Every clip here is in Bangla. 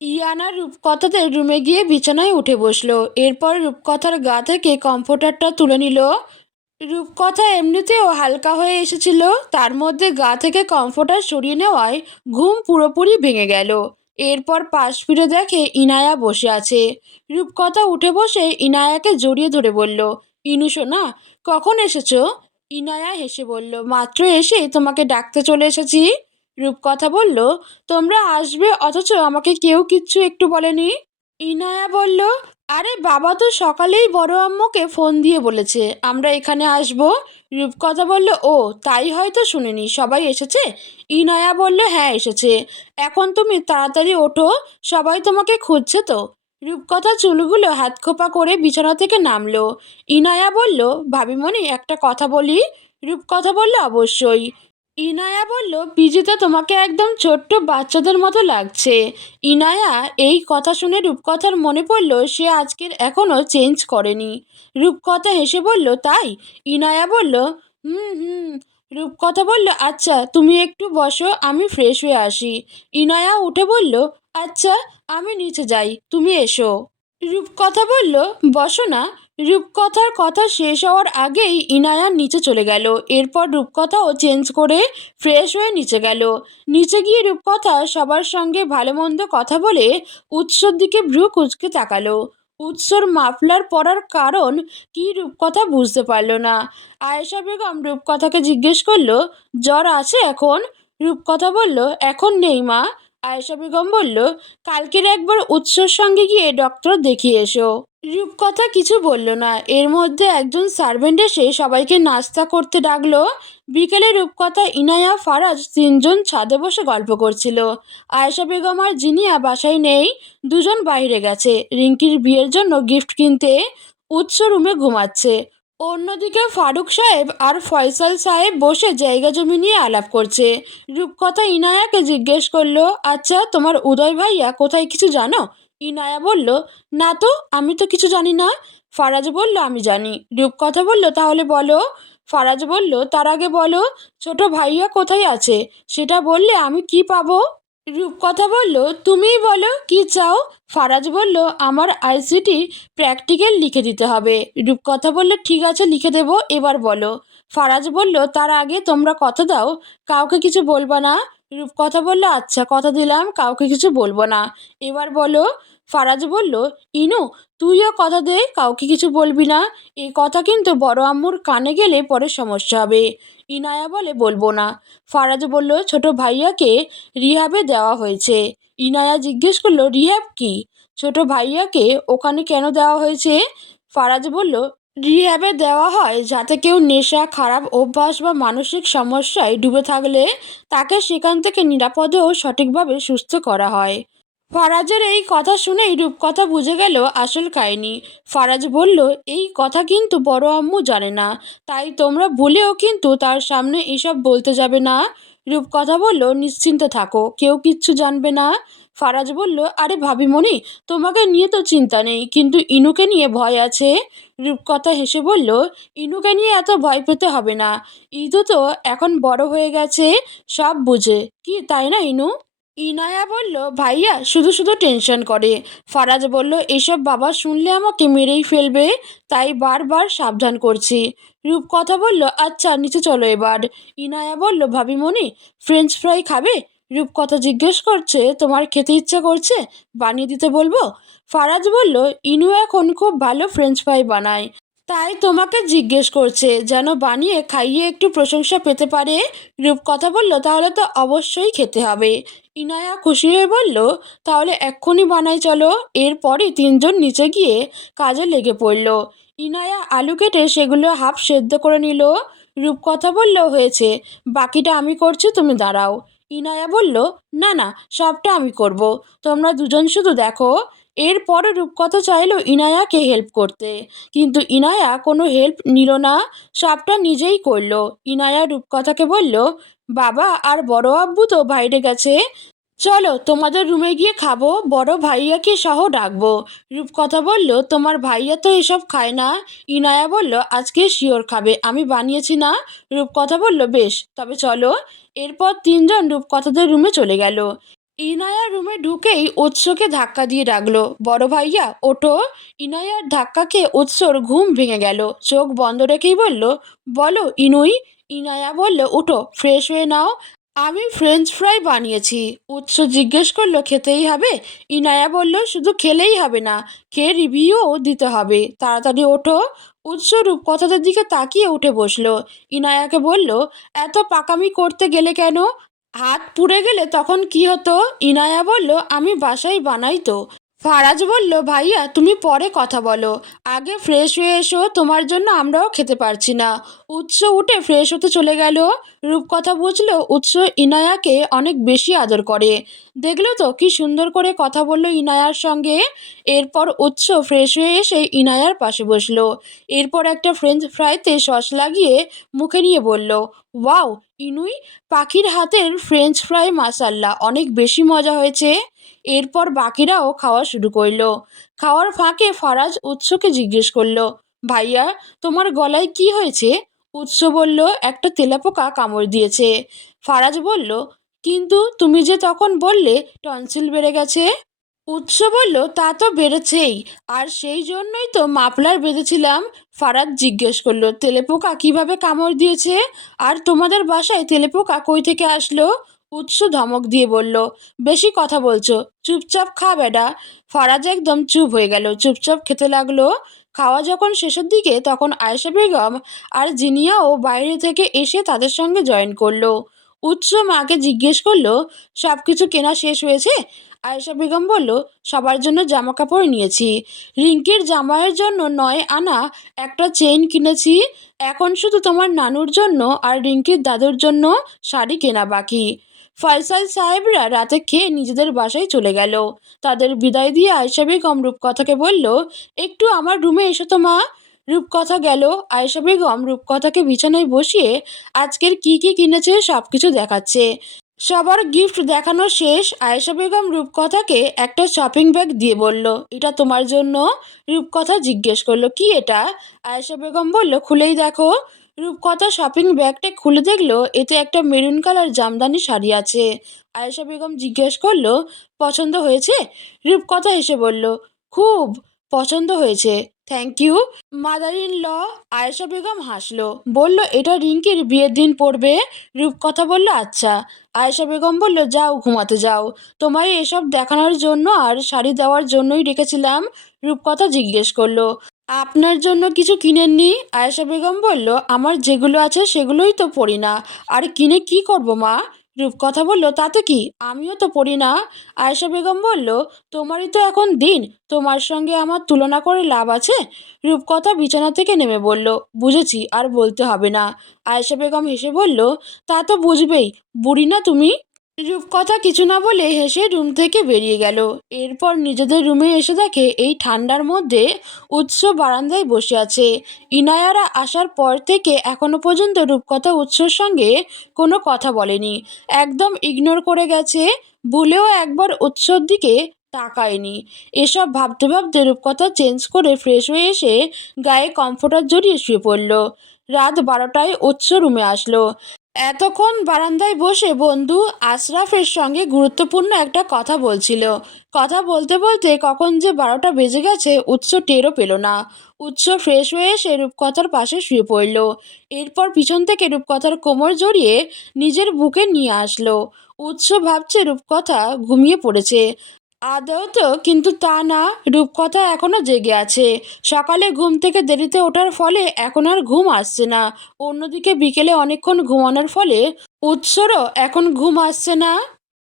ইয়ানা রূপকথাদের রুমে গিয়ে বিছানায় উঠে বসলো। এরপর রূপকথার গা থেকে কমফোর্টারটা তুলে নিল। রূপকথা এমনিতেও হালকা হয়ে এসেছিল, তার মধ্যে গা থেকে কমফোর্টার সরিয়ে নেওয়ায় ঘুম পুরোপুরি ভেঙে গেল। এরপর পাশ ফিরে দেখে ইনায়া বসে আছে। রূপকথা উঠে বসে ইনায়াকে জড়িয়ে ধরে বলল, ইনু সোনা, কখন এসেছো? ইনায়া হেসে বলল, মাত্র এসে তোমাকে ডাকতে চলে এসেছি। রূপকথা বলল, তোমরা আসবে অথচ আমাকে কেউ কিচ্ছু একটু বলেনি। ইনায়া বলল, আরে বাবা তো সকালেই বড় আম্মুকে ফোন দিয়ে বলেছে আমরা এখানে আসব। রূপকথা বলল, ও তাই হয়তো শুনিনি, সবাই এসেছে? ইনায়া বলল, হ্যাঁ এসেছে। এখন তুমি তাড়াতাড়ি ওঠো, সবাই তোমাকে খুঁজছে তো। রূপকথা চুলগুলো হাত খোপা করে বিছানা থেকে নামলো। ইনায়া বলল, ভাবিমণি একটা কথা বলি? রূপকথা বলল, অবশ্যই। ইনায়া বলল, পিজিতে তোমাকে একদম ছোট্ট বাচ্চাদের মতো লাগছে। ইনায়া এই কথা শুনে রূপকথার মনে পড়ল সে আজকের এখনও চেঞ্জ করেনি। রূপকথা হেসে বলল, তাই? ইনায়া বলল, হুম হুম। রূপকথা বলল, আচ্ছা তুমি একটু বসো, আমি ফ্রেশ হয়ে আসি। ইনায়া উঠে বলল, আচ্ছা আমি নিচে যাই, তুমি এসো। রূপকথা বলল, বসো না। রূপকথার কথা শেষ হওয়ার আগেই ইনায়া নিচে চলে গেল। এরপর রূপকথাও চেঞ্জ করে ফ্রেশ হয়ে নিচে গেল। নিচে গিয়ে রূপকথা সবার সঙ্গে ভালো মন্দ কথা বলে উৎসর দিকে ভ্রু কুঁচকে তাকালো। উৎসর মাফলার পরার কারণ কি রূপকথা বুঝতে পারল না। আয়েশা বেগম রূপকথাকে জিজ্ঞেস করলো, জ্বর আছে এখন? রূপকথা বলল, এখন নেই মা। আয়েশা বেগম বলল, কালকের একবার উৎসর সঙ্গে গিয়ে ডক্টর দেখিয়ে এসো। রূপকথা কিছু বলল না। এর মধ্যে একজন সার্ভেন্ট এসে সবাইকে নাস্তা করতে ডাকলো। বিকেলে রূপকথা, ইনায়া, ফারাজ তিনজন ছাদে বসে গল্প করছিল। আয়েশা বেগম আর জিনিয়া বাসায় নেই, দুজন বাইরে গেছে রিঙ্কির বিয়ের জন্য গিফট কিনতে। উৎস রুমে ঘুমাচ্ছে। অন্যদিকে ফারুক সাহেব আর ফয়সাল সাহেব বসে জায়গা জমি নিয়ে আলাপ করছে। রূপকথা ইনায়াকে জিজ্ঞেস করলো, আচ্ছা তোমার উদয় ভাইয়া কোথায়, কিছু জানো? ইনায়া বলল, না তো, আমি তো কিছু জানি না। ফারাজ বলল, আমি জানি। রূপকথা বলল, তাহলে বলো। ফারাজ বলল, তার আগে বলো ছোট ভাইয়া কোথায় আছে, সেটা বললে আমি কি পাবো? রূপকথা বলল, তুমিই বলো কি চাও। ফারাজ বলল, আমার আইসিটি প্র্যাকটিক্যাল লিখে দিতে হবে। রূপকথা বলল, ঠিক আছে লিখে দেবো, এবার বলো। ফারাজ বলল, তার আগে তোমরা কথা দাও কাউকে কিছু বলবা না। রূপকথা বলল, আচ্ছা কথা দিলাম, কাউকে কিছু বলবো না। এবার বলো। ফারাজ বলল, ইনু তুইও কথা দে কাউকে কিছু বলবি না। এই কথা কিন্তু বড় আম্মুর কানে গেলে পরে সমস্যা হবে। ইনায়া বলে, বলবো না। ফারাজ বলল, ছোট ভাইয়াকে রিহ্যাবে দেওয়া হয়েছে। ইনায়া জিজ্ঞেস করলো, রিহ্যাব কি? ছোট ভাইয়াকে ওখানে কেন দেওয়া হয়েছে? ফারাজ বলল, রিহ্যাবে দেওয়া হয় যাতে কেউ নেশা, খারাপ অভ্যাস বা মানসিক সমস্যায় ডুবে থাকলে তাকে সেখান থেকে নিরাপদে ও সঠিকভাবে সুস্থ করা হয়। ফারাজের এই কথা শুনেই রূপকথা বুঝে গেল আসল কাহিনী। ফারাজ বলল, এই কথা কিন্তু বড় আম্মু জানে না, তাই তোমরা ভুলেও কিন্তু তার সামনে এসব বলতে যাবে না। রূপকথা বলল, নিশ্চিন্তে থাকো, কেউ কিচ্ছু জানবে না। ফারাজ বলল, আরে ভাবিমণি, তোমাকে নিয়ে তো চিন্তা নেই, কিন্তু ইনুকে নিয়ে ভয় আছে। রূপকথা হেসে বলল, ইনুকে নিয়ে এত ভয় পেতে হবে না, ইদু তো এখন বড় হয়ে গেছে, সব বুঝে, কি তাই না ইনু? ইনায়া বলল, ভাইয়া শুধু শুধু টেনশন করে। ফারাজ বলল, এসব বাবা শুনলে আমাকে মেরেই ফেলবে, তাই বারবার সাবধান করছি। রূপকথা বলল, আচ্ছা নিচে চলো এবার। ইনায়া বলল, ভাবিমণি ফ্রেঞ্চ ফ্রাই খাবে? রূপকথা জিজ্ঞেস করছে, তোমার খেতে ইচ্ছা করছে, বানিয়ে দিতে বলবো? ফারাজ বলল, ইনু এখন খুব ভালো ফ্রেঞ্চ ফ্রাই বানায়, তাই তোমাকে জিজ্ঞেস করছে যেন বানিয়ে খাইয়ে একটু প্রশংসা পেতে পারে। রূপকথা বলল, তাহলে তো অবশ্যই খেতে হবে। ইনায়া খুশি হয়ে বলল, তাহলে এক্ষুনি বানাই চলো। এরপরই তিনজন নিচে গিয়ে কাজে লেগে পড়ল। ইনায়া আলু কেটে সেগুলো হাফ সেদ্ধ করে নিল। রূপকথা বলল, হয়েছে, বাকিটা আমি করছি, তুমি দাঁড়াও। ইনায়া বলল, না না, সবটা আমি করব, তোমরা দুজন শুধু দেখো। এরপরে রূপকথা চাইল ইনায়াকে হেল্প করতে, কিন্তু ইনায়া কোনো হেল্প নিল না, সবটা নিজেই করলো। ইনায়া রূপকথাকে বলল, বাবা আর বড় আব্বু তো বাইরে গেছে, চলো তোমাদের রুমে গিয়ে খাবো, বড় ভাইয়াকে সহ ডাকবো। রূপকথা বলল, তোমার ভাইয়া তো এসব খায় না। ইনায়া বলল, আজকে শিওর খাবে, আমি বানিয়েছি না। রূপকথা বলল, বেশ তবে চলো। এরপর তিনজন রূপকথাদের রুমে চলে গেল। ইনায়ার রুমে ঢুকেই উৎসকে ধাক্কা দিয়ে ডাকলো, বড় ভাইয়া ওঠো। ইনায়ার ধাক্কা খেয়ে উৎসর ঘুম ভেঙে গেল, চোখ বন্ধ রেখেই বলল, বলো ইনুই। ইনায়া বলল, উঠো, ফ্রেশ হয়ে নাও। আমি ফ্রেঞ্চ ফ্রাই বানিয়েছি। উৎস জিজ্ঞেস করলো, খেতেই হবে? ইনায়া বলল, শুধু খেলেই হবে না, খেয়ে রিভিউও দিতে হবে, তাড়াতাড়ি ওঠো। উৎস রূপকথাদের দিকে তাকিয়ে উঠে বসলো। ইনায়াকে বলল, এত পাকামি করতে গেলে কেন? হাত পুড়ে গেলে তখন কি হতো? ইনায়া বলল, আমি বাসায় বানাই তো। ফারাজ বলল, ভাইয়া তুমি পরে কথা বলো, আগে ফ্রেশ হয়ে এসো, তোমার জন্য আমরাও খেতে পারছি না। উৎস উঠে ফ্রেশ হতে চলে গেল। রূপকথা বুঝলো উৎস ইনায়াকে অনেক বেশি আদর করে। দেখলো তো কি সুন্দর করে কথা বললো ইনায়ার সঙ্গে। এরপর উৎস ফ্রেশ হয়ে এসে ইনায়ার পাশে বসলো। এরপর একটা ফ্রেঞ্চ ফ্রাইতে সস লাগিয়ে মুখে নিয়ে বলল, ওয়াও ইনুই, পাখির হাতের ফ্রেঞ্চ ফ্রাই মাসাল্লা অনেক বেশি মজা হয়েছে। এরপর বাকিরাও খাওয়া শুরু করলো। খাওয়ার ফাঁকে ফারাজ উৎসকে জিজ্ঞেস করলো, ভাইয়া তোমার গলায় কি হয়েছে? উৎস বলল, একটা তেলাপোকা কামড় দিয়েছে। ফারাজ বলল, কিন্তু তুমি যে তখন বললে টনসিল বেড়ে গেছে। উৎস বলল, তা তো বেড়েছেই, আর সেই জন্যই তো মাফলার বেঁধেছিলাম। ফারাদ জিজ্ঞেস করলো, তেলেপোকা কিভাবে কামড় দিয়েছে? আর তোমাদের বাসায় তেলেপোকা কই থেকে আসলো? উৎস ধমক দিয়ে বলল, বেশি কথা বলছো, চুপচাপ খা বেডা। ফারাজ একদম চুপ হয়ে গেল, চুপচাপ খেতে লাগলো। খাওয়া যখন শেষের দিকে তখন আয়েশা বেগম আর জিনিয়াও বাইরে থেকে এসে তাদের সঙ্গে জয়েন করলো। উৎস মাকে জিজ্ঞেস করলো, সব কিছু কেনা শেষ হয়েছে? আয়েশা বেগম বলল, সবার জন্য জামা কাপড় নিয়েছি, রিঙ্কির জামাইয়ের জন্য 9 আনা একটা চেইন কিনেছি, এখন শুধু তোমার নানুর জন্য আর রিঙ্কির দাদুর জন্য শাড়ি কেনা বাকি। ফয়সাল সাহেবরা রাতে খেয়ে নিজেদের বাসায় চলে গেল। তাদের বিদায় দিয়ে আয়েশা বেগম রূপকথাকে বলল, একটু আমার রুমে এসো তো মা। রূপকথা গেল। আয়েশা বেগম রূপকথাকে বিছানায় বসিয়ে আজকের কি কি কিনেছে সব কিছু দেখাচ্ছে। সবার গিফট দেখানো শেষ। আয়েশা বেগম রূপকথাকে একটা শপিং ব্যাগ দিয়ে বলল, এটা তোমার জন্য। রূপকথা জিজ্ঞেস করলো, কি এটা? আয়েশা বেগম বলল, খুলেই দেখো। রূপকথা শপিং ব্যাগটা খুলে দেখলো এতে একটা মেরুন কালার জামদানি শাড়ি আছে। আয়েশা বেগম জিজ্ঞেস করলো, পছন্দ হয়েছে? রূপকথা হেসে বলল, খুব পছন্দ হয়েছে, thank you mother in law. Ayesha Begum হাসলো, বলল, এটা রিঙ্কির বিয়ের দিন পড়বে। রূপকথা বলল, আচ্ছা। আয়েশা বেগম বলল, যাও ঘুমাতে যাও, তোমায় এসব দেখানোর জন্য আর শাড়ি দেওয়ার জন্যই রেখেছিলাম। রূপকথা জিজ্ঞেস করলো, আপনার জন্য কিছু কিনেননি? আয়েশা বেগম বলল, আমার যেগুলো আছে সেগুলোই তো পরি না, আর কিনে কি করব মা? রূপকথা বলল, তাতে কি, আমিও তো পরি না। আয়েশা বেগম বলল, তোমারই তো এখন দিন, তোমার সঙ্গে আমার তুলনা করে লাভ আছে? রূপকথা বিছানা থেকে নেমে বলল, বুঝেছি, আর বলতে হবে না। আয়েশা বেগম হেসে বলল, তা তো বুঝবেই, বুড়ি না তুমি। রূপকথা কিছু না বলে হেসে রুম থেকে বেরিয়ে গেল। এরপর নিজেদের রুমে এসে দেখে এই ঠান্ডার মধ্যে উৎস বারান্দায় বসে আছে। ইনায়ারা আসার পর থেকে এখনো পর্যন্ত রূপকথা উৎসর সঙ্গে কোনো কথা বলেনি, একদম ইগনোর করে গেছে, ভুলেও একবার উৎসর দিকে তাকায়নি। এসব ভাবতে ভাবতে রূপকথা চেঞ্জ করে ফ্রেশ হয়ে এসে গায়ে কমফোর্টার জড়িয়ে শুয়ে পড়ল। রাত 12টায় উৎস রুমে আসলো। এতক্ষণ বারান্দায় বসে বন্ধু আশরাফের সঙ্গে গুরুত্বপূর্ণ একটা কথা বলছিল। কথা বলতে বলতে কখন যে 12টা বেজে গেছে উৎস টেরও পেল না। উৎস ফ্রেশ হয়ে এসে রূপকথার পাশে শুয়ে পড়ল। এরপর পিছন থেকে রূপকথার কোমর জড়িয়ে নিজের বুকে নিয়ে আসলো। উৎস ভাবছে রূপকথা ঘুমিয়ে পড়েছে, আদৌ তো কিন্তু তা না, রূপকথা এখনো জেগে আছে। সকালে ঘুম থেকে দেরিতে ওঠার ফলে এখন আর ঘুম আসছে না। অন্যদিকে বিকেলে অনেকক্ষণ ঘুমানোর ফলে উৎসরও এখন ঘুম আসছে না।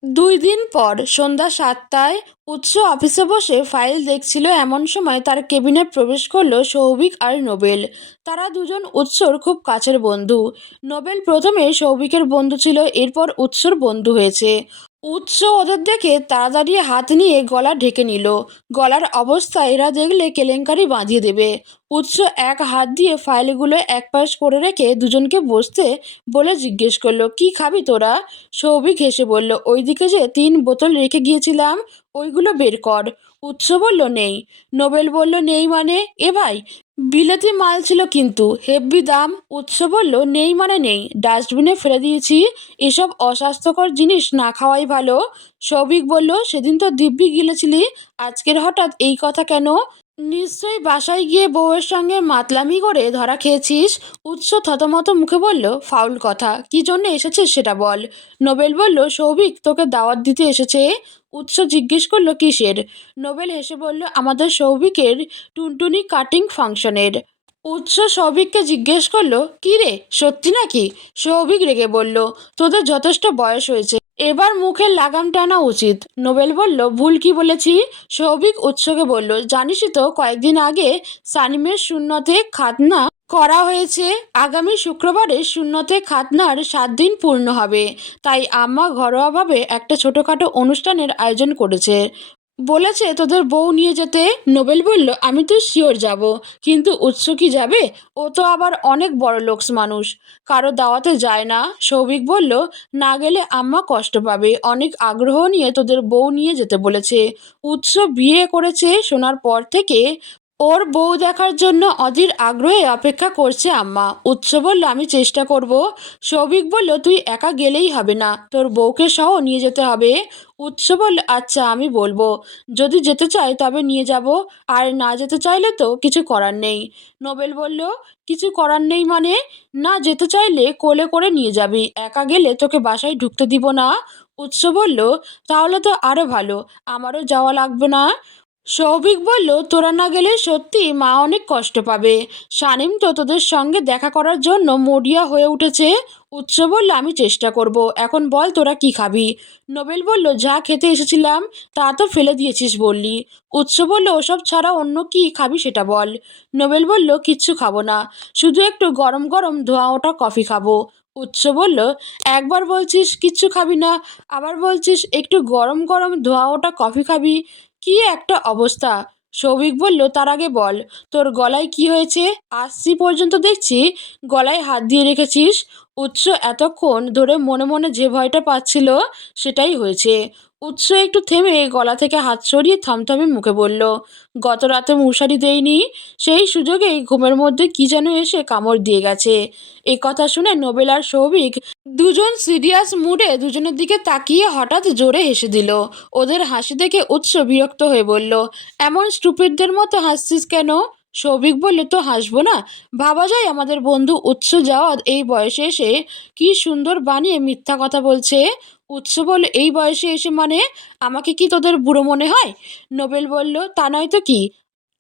2 দিন পর সন্ধ্যা 7টায় উৎস অফিসে বসে ফাইল দেখছিল, এমন সময় তার কেবিনে প্রবেশ করলো সৌভিক আর নোবেল। তারা দুজন উৎসর খুব কাছের বন্ধু। নোবেল প্রথমে সৌভিকের বন্ধু ছিল, এরপর উৎসর বন্ধু হয়েছে। উৎস ওদের দেখে তাড়াতাড়ি হাত নিয়ে গলা ঢেকে নিল। গলার অবস্থা এরা দেখলে কেলেঙ্কারি বাঁধিয়ে দেবে। উৎস এক হাত দিয়ে ফাইলগুলো একপাশ করে রেখে দুজনকে বসতে বলে জিজ্ঞেস করলো, কি খাবি তোরা? সৌভিক হেসে বলল, ওইদিকে যে 3 বোতল রেখে গিয়েছিলাম, ওইগুলো বের কর। উৎস বলল, নেই। নোবেল বলল, নেই মানে? এ ভাই, বিলেতি মাল ছিল কিন্তু হেব্বি দাম। উৎস বলল, নেই মানে নেই, ডাস্টবিনে ফেলে দিয়েছি। এসব অস্বাস্থ্যকর জিনিস না খাওয়াই ভালো। সৌভিক বলল, সেদিন তো দিব্যি গিলেছিলি, আজকের হঠাৎ এই কথা কেন? নিশ্চয়ই বাসায় গিয়ে বউয়ের সঙ্গে মাতলামি করে ধরা খেয়েছিস। উৎস থতমত মুখে বলল, ফাউল কথা, কি জন্য এসেছিস সেটা বল। নোবেল বলল, সৌভিক তোকে দাওয়াত দিতে এসেছে। উৎস জিজ্ঞেস করলো, কিসের? নোবেল হেসে বলল, আমাদের সৌভিকের টুনটুনি কাটিং ফাংশনের। উৎস সৌভিককে জিজ্ঞেস করলো, কি রে, সত্যি নাকি? সৌভিক রেগে বলল, তোদের যথেষ্ট বয়স হয়েছে, এবার মুখের লাগাম টানা উচিত। নোবেল বলল, ভুল কি বলেছি? সৌভিক উৎসকে বলল, জানিসই তো কয়েকদিন আগে সানিমের সুন্নতে খাতনা করা হয়েছে। আগামী শুক্রবারে সুন্নতে খাতনার 7 দিন পূর্ণ হবে, তাই আম্মা ঘরোয়াভাবে একটা ছোটোখাটো অনুষ্ঠানের আয়োজন করেছে। বলেছে তোদের বউ নিয়ে যেতে। নোবেল বলল, আমি তো শিওর যাব, কিন্তু উৎস কি যাবে? ও তো আবার অনেক বড় লোকস মানুষ, কারো দাওয়াতে যায় না। সৌভিক বলল, না গেলে আম্মা কষ্ট পাবে, অনেক আগ্রহ নিয়ে তোদের বউ নিয়ে যেতে বলেছে। উৎস বিয়ে করেছে শোনার পর থেকে ওর বউ দেখার জন্য অধীর আগ্রহে অপেক্ষা করছে আম্মা। উৎস বলল, আমি চেষ্টা করব। সৌভিক বলল, তুই একা গেলেই হবে না, তোর বউকে সহ নিয়ে যেতে হবে। উৎস বলল, আচ্ছা আমি বলবো, যদি যেতে চায় তবে নিয়ে যাব, আর না যেতে চাইলে তো কিছু করার নেই। নোবেল বলল, কিছু করার নেই মানে? না যেতে চাইলে কোলে করে নিয়ে যাবি, একা গেলে তোকে বাসায় ঢুকতে দিব না। উৎস বলল, তাহলে তো আরও ভালো, আমারও যাওয়া লাগবে না। সৌভিক বলল, তোরা না গেলে সত্যি মা অনেক কষ্ট পাবে, শানিম তো তোদের সঙ্গে দেখা করার জন্য মরিয়া হয়ে উঠেছে। উৎস বলল, আমি চেষ্টা করব। এখন বল তোরা কি খাবি? নোবেল বলল, যা খেতে এসেছিলাম তা তো ফেলে দিয়েছিস বললি। উৎস বলল, ওসব ছাড়া অন্য কি খাবি সেটা বল। নোবেল বলল, কিচ্ছু খাবো না, শুধু একটু গরম গরম ধোঁয়া ওঠা কফি খাবো। উৎস বলল, একবার বলছিস কিচ্ছু খাবি না, আবার বলছিস একটু গরম গরম ধোঁয়া ওঠা কফি খাবি, কি একটা অবস্থা। সৌভিক বলল, তার আগে বল, তোর গলায় কি হয়েছে? আসছি পর্যন্ত দেখছি গলায় হাত দিয়ে রেখেছিস। উৎস এতক্ষণ ধরে মনে মনে যে ভয়টা পাচ্ছিল সেটাই হয়েছে। উৎস একটু থেমে গলা থেকে হাত সরিয়ে থমথমে মুখে বলল, গত রাতে মশারি দেইনি, সেই সুযোগেই ঘুমের মধ্যে কি যেন এসে কামড় দিয়ে গেছে। এই কথা শুনে নোবেল আর সৌভিক দুজন সিরিয়াস মুডে দুজনের দিকে তাকিয়ে হঠাৎ জোরে হেসে দিল। ওদের হাসি দেখে উৎস বিরক্ত হয়ে বলল, এমন স্টুপিডদের মতো হাসছিস কেন? সৌভিক বলল, তো হাসবো না? ভাবা যায় আমাদের বন্ধু উৎস যাওয়াত এই বয়সে এসে কি সুন্দর বানিয়ে মিথ্যা কথা বলছে। উৎস বলল, এই বয়সে এসে মানে? আমাকে কি তোদের বুড়ো মনে হয়? নোবেল বলল, তা নয় তো কি।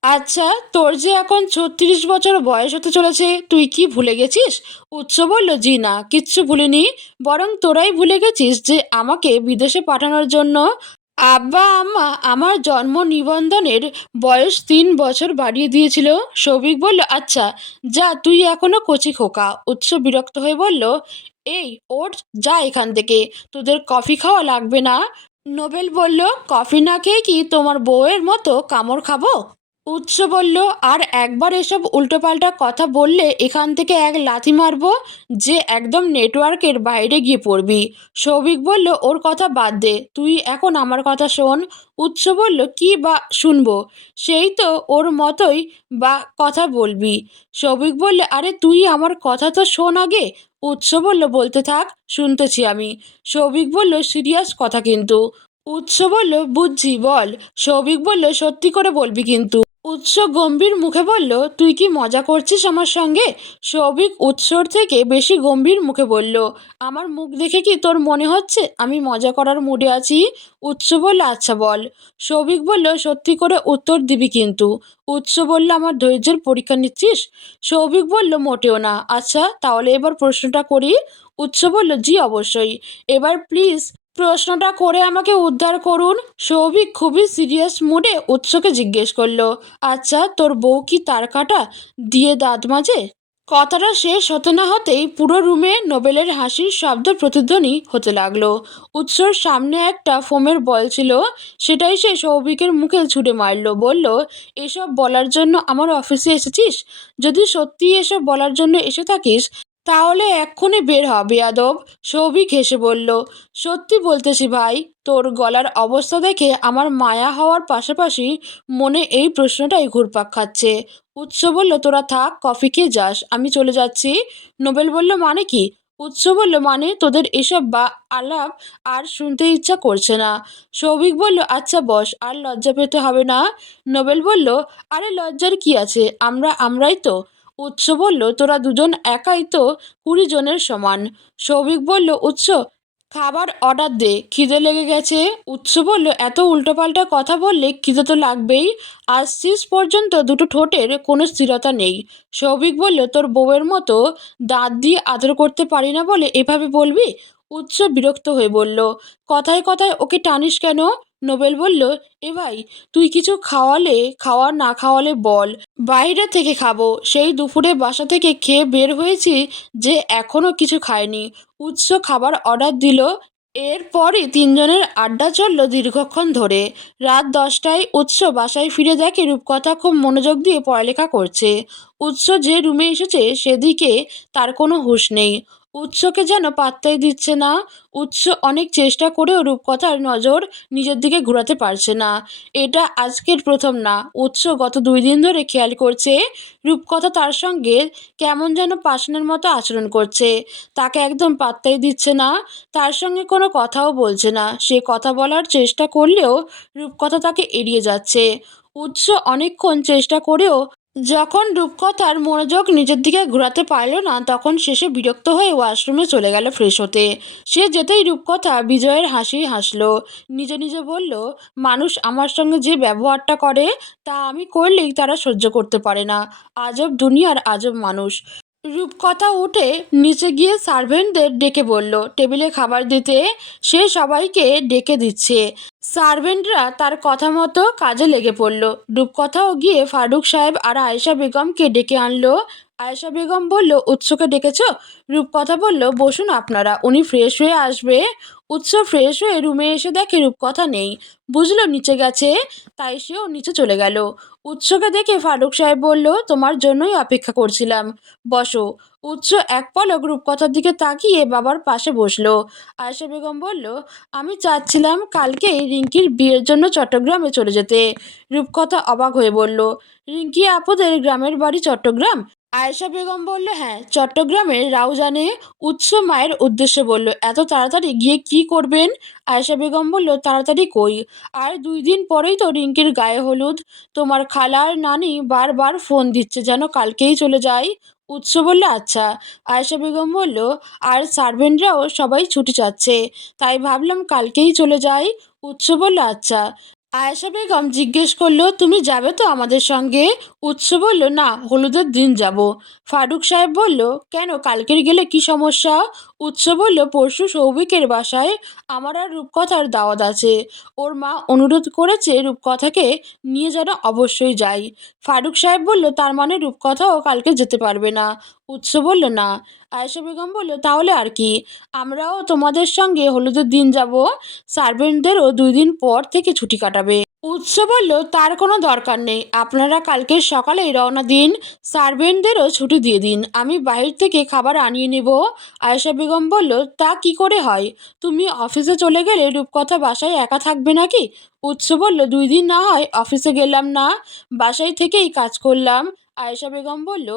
আচ্ছা, তোর যে এখন 36 বছর বয়স হতে চলেছে, তুই কি ভুলে গেছিস? উৎস বলল, জি না, কিচ্ছু ভুলিনি, বরং তোরাই ভুলে গেছিস যে আমাকে বিদেশে পাঠানোর জন্য আব্বা আম্মা আমার জন্ম নিবন্ধনের বয়স 3 বছর বাড়িয়ে দিয়েছিল। সৌভিক বলল, আচ্ছা যা, তুই এখনো কচি খোকা। উৎস বিরক্ত হয়ে বলল, এই ওঠ, যা এখান থেকে, তোদের কফি খাওয়া লাগবে না। নোবেল বলল, কফি না খেয়ে কি তোমার বউয়ের মতো কামড় খাবো? উৎস বলল, আর একবার এসব উল্টোপাল্টা কথা বললে এখান থেকে এক লাথি মারবো, যে একদম নেটওয়ার্কের বাইরে গিয়ে পড়বি। সৌভিক বলল, ওর কথা বাদ দে, তুই এখন আমার কথা শোন। উৎস বলল, কি বা শুনবো? সেই তো ওর মতোই বা কথা বলবি। সৌভিক বলল, আরে তুই আমার কথা তো শোন আগে। উৎস বলল, বলতে থাক, শুনতেছি আমি। সৌভিক বলল, সিরিয়াস কথা কিন্তু। উৎস বলল, বুঝছি, বল। সৌভিক বলল, সত্যি করে বলবি কিন্তু। উৎস গম্ভীর মুখে বলল, তুই কি মজা করছিস আমার সঙ্গে? সৌভিক উৎসর থেকে বেশি গম্ভীর মুখে বলল, আমার মুখ দেখে কি তোর মনে হচ্ছে আমি মজা করার মুডে আছি? উৎস বলল, আচ্ছা বল। সৌভিক বলল, সত্যি করে উত্তর দিবি কিন্তু। উৎস বলল, আমার ধৈর্যের পরীক্ষা নিচ্ছিস? সৌভিক বলল, মোটেও না। আচ্ছা তাহলে এবার প্রশ্নটা করি। উৎস বলল, জি অবশ্যই, এবার প্লিজ প্রশ্নটা করে আমাকে উদ্ধার করুন। সৌভিক খুবই সিরিয়াস মুডে উৎসকে জিজ্ঞেস করলো, আচ্ছা তোর বউ কি তার কাটা দিয়ে দাঁত মাজে? কথাটা শেষ হতে না হতেই পুরো রুমে নোবেলের হাসির শব্দ প্রতিধ্বনি হতে লাগলো। উৎসর সামনে একটা ফোমের বল ছিল, সেটাই সে সৌভিকের মুখে ছুঁড়ে মারল। বলল, এসব বলার জন্য আমার অফিসে এসেছিস? যদি সত্যি এসব বলার জন্য এসে থাকিস তাহলে এক্ষুনি বের হ বেয়াদব। সৌভিক হেসে বলল, সত্যি বলতেছি ভাই, তোর গলার অবস্থা দেখে আমার মায়া হওয়ার পাশাপাশি মনে এই প্রশ্নটাই ঘুরপাক খাচ্ছে। উৎস বলল, তোরা থাক, কফি খেয়ে যাস, আমি চলে যাচ্ছি। নোবেল বলল, মানে কি? উৎস বলল, মানে তোদের এসব বা আলাপ আর শুনতে ইচ্ছা করছে না। সৌভিক বলল, আচ্ছা বস, আর লজ্জা পেতে হবে না। নোবেল বলল, আরে লজ্জার কি আছে, আমরাই তো। উৎস বলল, তোরা দুজন একাই তো 20 জনের সমান। সৌভিক বলল, উৎস খাবার অর্ডার দে, খিদে লেগে গেছে। উৎস বলল, এত উল্টোপাল্টা কথা বললে খিদে তো লাগবেই। আজ শেষ পর্যন্ত দুটো ঠোঁটের কোনো স্থিরতা নেই। সৌভিক বলল, তোর বউয়ের মতো দাঁত দিয়ে আদর করতে পারি না বলে এভাবে বলবি? উৎস বিরক্ত হয়ে বলল, কথায় কথায় ওকে টানিস কেন? নোবেল বলল, এ ভাই, তুই কিছু খাওয়া না খাওয়ালে বল, বাইরে থেকে খাবো। সেই দুপুরে বাসা থেকে খেয়ে বের হয়েছি যে এখনও কিছু খায়নি। উৎস খাবার অর্ডার দিল। এরপরই তিনজনের আড্ডা চলল দীর্ঘক্ষণ ধরে। রাত 10টায় উৎস বাসায় ফিরে দেখে রূপকথা খুব মনোযোগ দিয়ে পড়ালেখা করছে। উৎস যে রুমে এসেছে সেদিকে তার কোনো হুঁশ নেই। উৎসকে যেন পাত্তাই দিচ্ছে না। উৎস অনেক চেষ্টা করেও রূপকথার নজর নিজের দিকে ঘোরাতে পারছে না। এটা আজকের প্রথম না, উৎস গত 2 দিন ধরে খেয়াল করছে রূপকথা তার সঙ্গে কেমন যেন পাষাণের মতো আচরণ করছে। তাকে একদম পাত্তাই দিচ্ছে না, তার সঙ্গে কোনো কথাও বলছে না। সে কথা বলার চেষ্টা করলেও রূপকথা তাকে এড়িয়ে যাচ্ছে। উৎস অনেকক্ষণ চেষ্টা করেও যখন রূপকথার মনোযোগ নিজের দিকে ঘোরাতে পারল না, তখন শেষে বিরক্ত হয়ে ওয়াশরুমে চলে গেল ফ্রেশ হতে। সে যেতেই রূপকথা বিজয়ের হাসি হাসলো। নিজে নিজে বলল, মানুষ আমার সঙ্গে যে ব্যবহারটা করে তা আমি করলেই তারা সহ্য করতে পারে না। আজব দুনিয়ার আজব মানুষ। রূপকথা উঠে নিচে গিয়ে সার্ভেন্টদের ডেকে বলল টেবিলে খাবার দিতে। সে সবাইকে ডেকে দিচ্ছে। সার্ভেন্টরা তার কথা মতো কাজে লেগে পড়ল। রূপকথাও গিয়ে ফারুক সাহেব আর আয়েশা বেগমকে ডেকে আনলো। আয়েশা বেগম বলল, উৎসকে ডেকেছ? রূপকথা বলল, বসুন আপনারা, উনি ফ্রেশ হয়ে আসবে। উৎস ফ্রেশ হয়ে রুমে এসে দেখে রূপকথা নেই। বুঝলো নিচে গেছে, তাই সেও নিচে চলে গেল। উৎসকে দেখে ফারুক সাহেব বলল, তোমার জন্যই অপেক্ষা করছিলাম, বসো। উৎস এক পলক রূপকথার দিকে তাকিয়ে বাবার পাশে বসলো। আয়েশা বেগম বলল, আমি চাচ্ছিলাম কালকেই রিঙ্কির বিয়ের জন্য চট্টগ্রামে চলে যেতে। রূপকথা অবাক হয়ে বলল, রিঙ্কি আপুদের গ্রামের বাড়ি চট্টগ্রাম? আয়েশা বেগম বলল, হ্যাঁ, চট্টগ্রামের রাউজানে। উৎস মায়ের উদ্দেশ্যে বলল, এত তাড়াতাড়ি গিয়ে কি করবেন? আয়েশা বেগম বলল, তাড়াতাড়ি কই, আর 2 দিন পরেই তো রিঙ্কির গায়ে হলুদ। তোমার খালার নানি বারবার ফোন দিচ্ছে যেন কালকেই চলে যাই। উৎস বলল, আচ্ছা। আয়েশা বেগম বলল, আর সার্ভেন্টরাও সবাই ছুটি চাচ্ছে, তাই ভাবলাম কালকেই চলে যাই। উৎস বলল, আচ্ছা। আয়েশা বেগম জিজ্ঞেস করলো, তুমি যাবে তো আমাদের সঙ্গে? উৎস বলল, না, হলুদের দিন যাব। ফারুক সাহেব বলল, কেন, কালকের গেলে কি সমস্যা? উৎস বলল, পরশু সৌভিকের বাসায় আমার আর রূপকথার দাওয়াত আছে। ওর মা অনুরোধ করেছে রূপকথাকে নিয়ে যেন অবশ্যই যাই। ফারুক সাহেব বলল, তার মানে রূপকথাও কালকে যেতে পারবে না? উৎস বলল, না। আয়েশা বেগম বলল, তাহলে আর কি, আমরাও তোমাদের সঙ্গে হলুদের দিন যাব। সার্ভেন্টদেরও 2 দিন পর থেকে ছুটি কাটাবে। উৎস বলল, তার কোনো দরকার নেই, আপনারা কালকে সকালেই রওনা দিন, সার্ভেন্টদেরও ছুটি দিয়ে দিন, আমি বাইরে থেকে খাবার আনিয়ে নেব। আয়েশা বেগম বলল, তা কি করে হয়? তুমি অফিসে চলে গেলে রূপকথা বাসায় একা থাকবে নাকি? উৎস বলল, 2 দিন না হয় অফিসে গেলাম না, বাসায় থেকেই কাজ করলাম। আয়েশা বেগম বলল,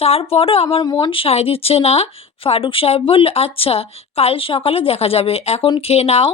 তারপরও আমার মন সায় দিচ্ছে না। ফারুক সাহেব বলল, আচ্ছা, কাল সকালে দেখা যাবে, এখন খেয়ে নাও।